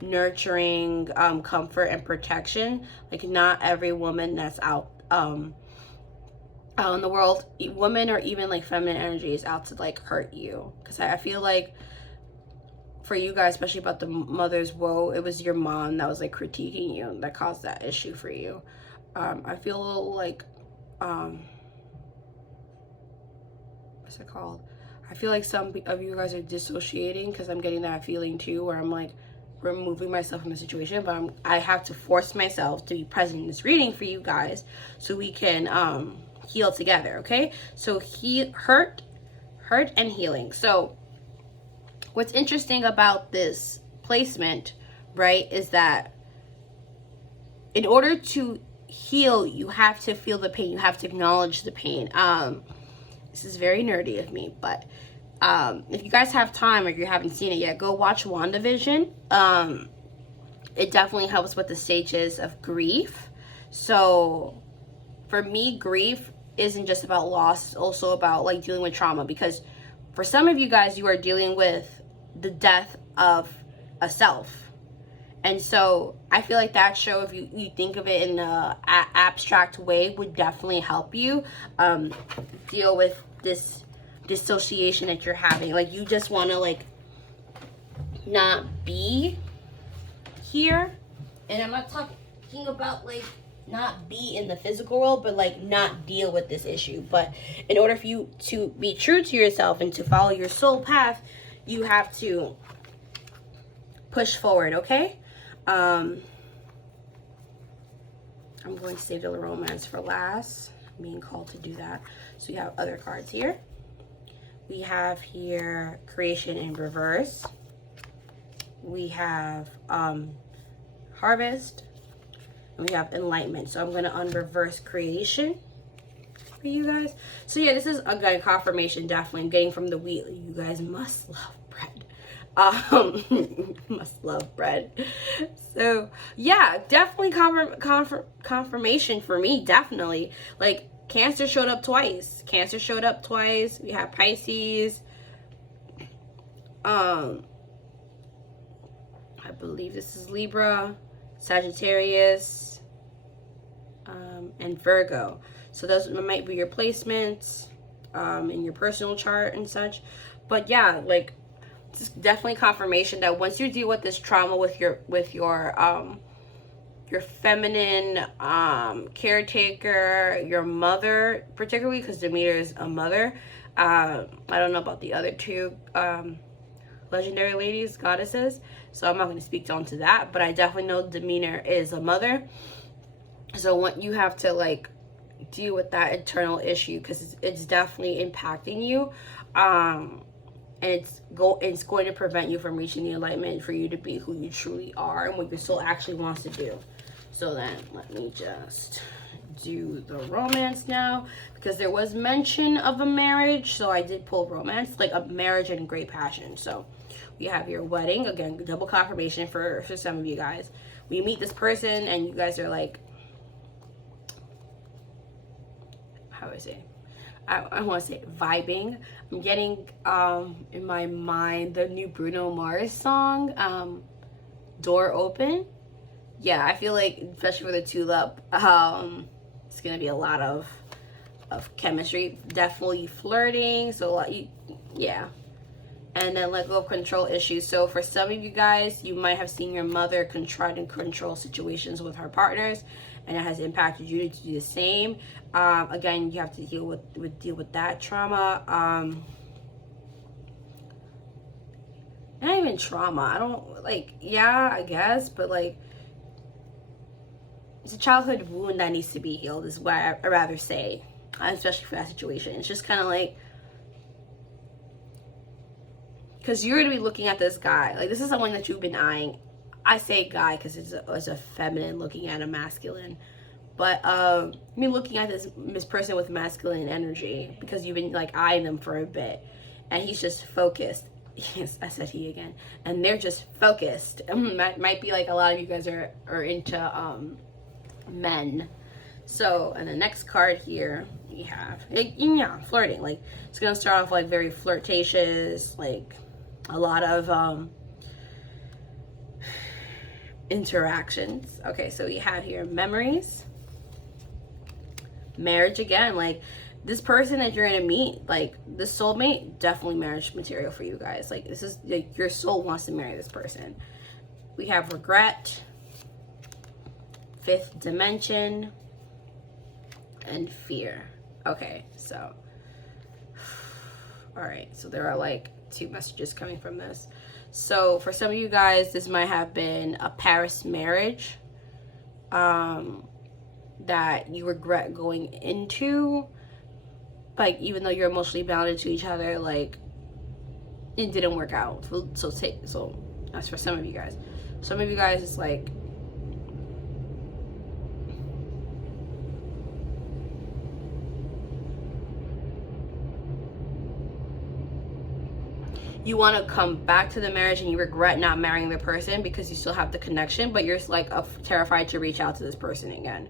nurturing, comfort, and protection. Like, not every woman that's out in the world, women or even like feminine energy, is out to like hurt you. Because I feel like for you guys, especially about the mother's woe, it was your mom that was like critiquing you that caused that issue for you. I feel a little like what's it called? I feel like some of you guys are dissociating, because I'm getting that feeling too, where I'm like removing myself from the situation, but I have to force myself to be present in this reading for you guys so we can heal together. Okay, so hurt and healing. So what's interesting about this placement, right, is that in order to heal, you have to feel the pain, you have to acknowledge the pain. This is very nerdy of me, but if you guys have time, or if you haven't seen it yet, go watch WandaVision. It definitely helps with the stages of grief. So for me, grief isn't just about loss, it's also about like dealing with trauma, because for some of you guys, you are dealing with the death of a self. And so I feel like that show, if you think of it in an abstract way, would definitely help you deal with this dissociation that you're having. Like, you just want to like not be here. And I'm not talking about like not be in the physical world, but like not deal with this issue. But in order for you to be true to yourself and to follow your soul path, you have to push forward. Okay, I'm going to save the romance for last. I'm being called to do that. So we have other cards here. We have here creation in reverse. We have harvest. And we have enlightenment. So I'm going to unreverse creation for you guys. So yeah, this is a good confirmation, definitely getting from the wheat. You guys must love bread. Must love bread. So yeah, definitely confirmation for me, definitely. Like, Cancer showed up twice. We have Pisces. I believe this is Libra, Sagittarius, and Virgo. So those might be your placements in your personal chart and such. But yeah, like, it's definitely confirmation that once you deal with this trauma with your feminine caretaker, your mother, particularly because Demeter is a mother. I don't know about the other two legendary ladies, goddesses, so I'm not going to speak on to that, but I definitely know Demeter is a mother. So what you have to like deal with that internal issue, because it's definitely impacting you, and it's going to prevent you from reaching the enlightenment for you to be who you truly are and what your soul actually wants to do. So then let me just do the romance now, because there was mention of a marriage, so I did pull romance, like a marriage and great passion. So we have your wedding, again, double confirmation for some of you guys. We meet this person and you guys are like, how do I say? I want to say vibing. I'm getting in my mind the new Bruno Mars song, Door Open. Yeah, I feel like, especially for the tulip, it's gonna be a lot of chemistry, definitely flirting. So a lot, yeah. And then let go of control issues. So for some of you guys, you might have seen your mother try to control situations with her partners, and it has impacted you to do the same. Again, you have to deal with that trauma. Not even trauma. I don't like. Yeah, I guess, but like, it's a childhood wound that needs to be healed. Is what I rather say, especially for that situation. It's just kind of like, because you're going to be looking at this guy. Like, this is someone that you've been eyeing. I say guy because it's a feminine looking at a masculine. But me looking at this person with masculine energy, because you've been like eyeing them for a bit. And he's just focused. Yes, I said he again. And they're just focused. Might be like a lot of you guys are into men. So, and the next card here we have, yeah, flirting. Like, it's going to start off like very flirtatious, like a lot of interactions. Okay, so we have here memories, marriage again. Like, this person that you're gonna meet, like this soulmate, definitely marriage material for you guys. Like, this is like your soul wants to marry this person. We have regret, fifth dimension, and fear. Okay, so all right, so there are like 2 messages coming from this. So for some of you guys, this might have been a Paris marriage that you regret going into. Like, even though you're emotionally bounded to each other, like, it didn't work out. So that's for some of you guys. Some of you guys, it's like, you want to come back to the marriage and you regret not marrying the person because you still have the connection, but you're like terrified to reach out to this person again.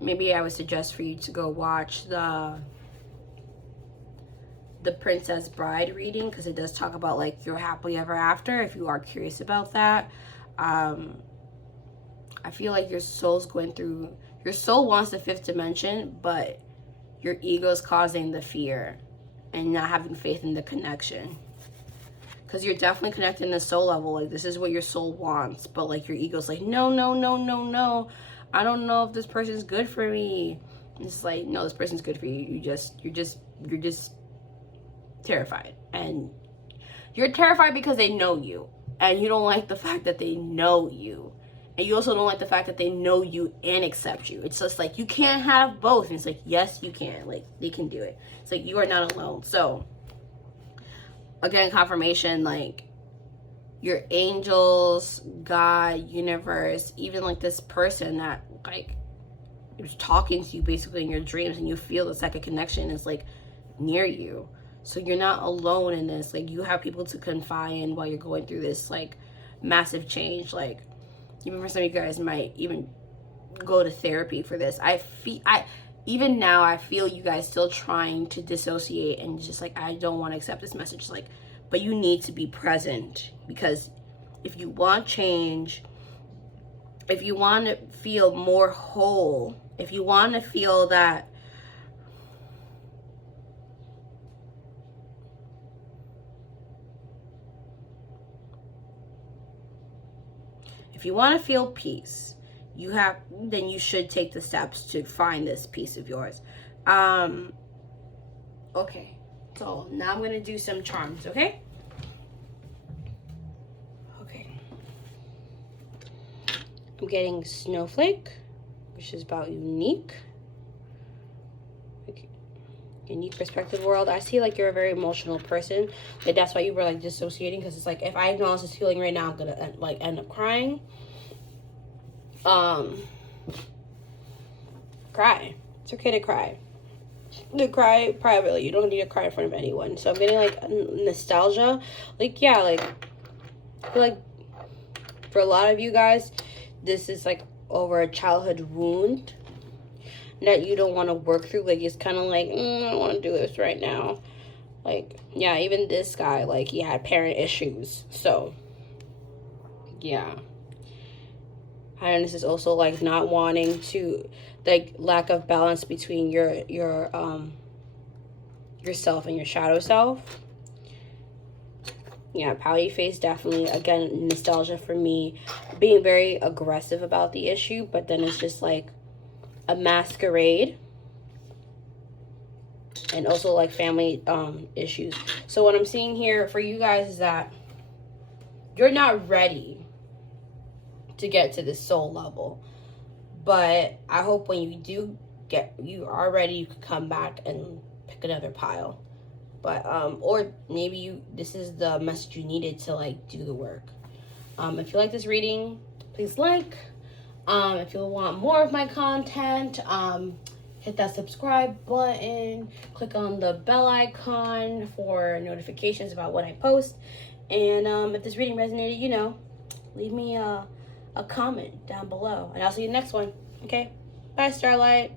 Maybe I would suggest for you to go watch the Princess Bride reading, because it does talk about like your happily ever after, if you are curious about that. I feel like your soul wants the 5th dimension, but your ego is causing the fear and not having faith in the connection. Because you're definitely connecting the soul level. Like, this is what your soul wants, but like your ego's like, no, no, no, no, no. I don't know if this person's good for me. It's like, no, this person's good for you. You're just terrified. And you're terrified because they know you. And you don't like the fact that they know you. And you also don't like the fact that they know you and accept you. It's just like, you can't have both. And it's like, yes, you can. Like, they can do it. It's like, you are not alone. So, again, confirmation, like, your angels, God, universe, even like this person that like is talking to you basically in your dreams, and you feel the second connection is like near you. So you're not alone in this. Like, you have people to confide in while you're going through this like massive change. Like, even for some of you guys might even go to therapy for this. Even now I feel you guys still trying to dissociate and just like, I don't want to accept this message. Like, but you need to be present, because if you want change, if you want to feel more whole, if you want to feel that if you want to feel peace, then you should take the steps to find this piece of yours. Okay, so now I'm going to do some charms, okay? Okay. I'm getting Snowflake, which is about unique. Okay. Unique perspective world. I see like you're a very emotional person. Like, that's why you were like dissociating, because it's like, if I acknowledge this feeling right now, I'm going to end up crying. Cry. It's okay to cry. To cry privately. You don't need to cry in front of anyone. So I'm getting like nostalgia. Like, yeah, like, I feel like for a lot of you guys, this is like over a childhood wound that you don't want to work through. Like, it's kind of like, I don't want to do this right now. Like, yeah, even this guy, like, he had parent issues. So, yeah. And this is also like not wanting to, like, lack of balance between your yourself and your shadow self. Yeah, pouty face, definitely, again, nostalgia for me, being very aggressive about the issue, but then it's just like a masquerade. And also like family issues. So what I'm seeing here for you guys is that you're not ready to get to this soul level, but I hope when you are ready, you can come back and pick another pile. But or maybe this is the message you needed to like do the work. If you like this reading, please like. If you want more of my content, hit that subscribe button, click on the bell icon for notifications about when I post. And if this reading resonated, leave me a comment down below. And I'll see you in the next one. Okay? Bye, Starlight.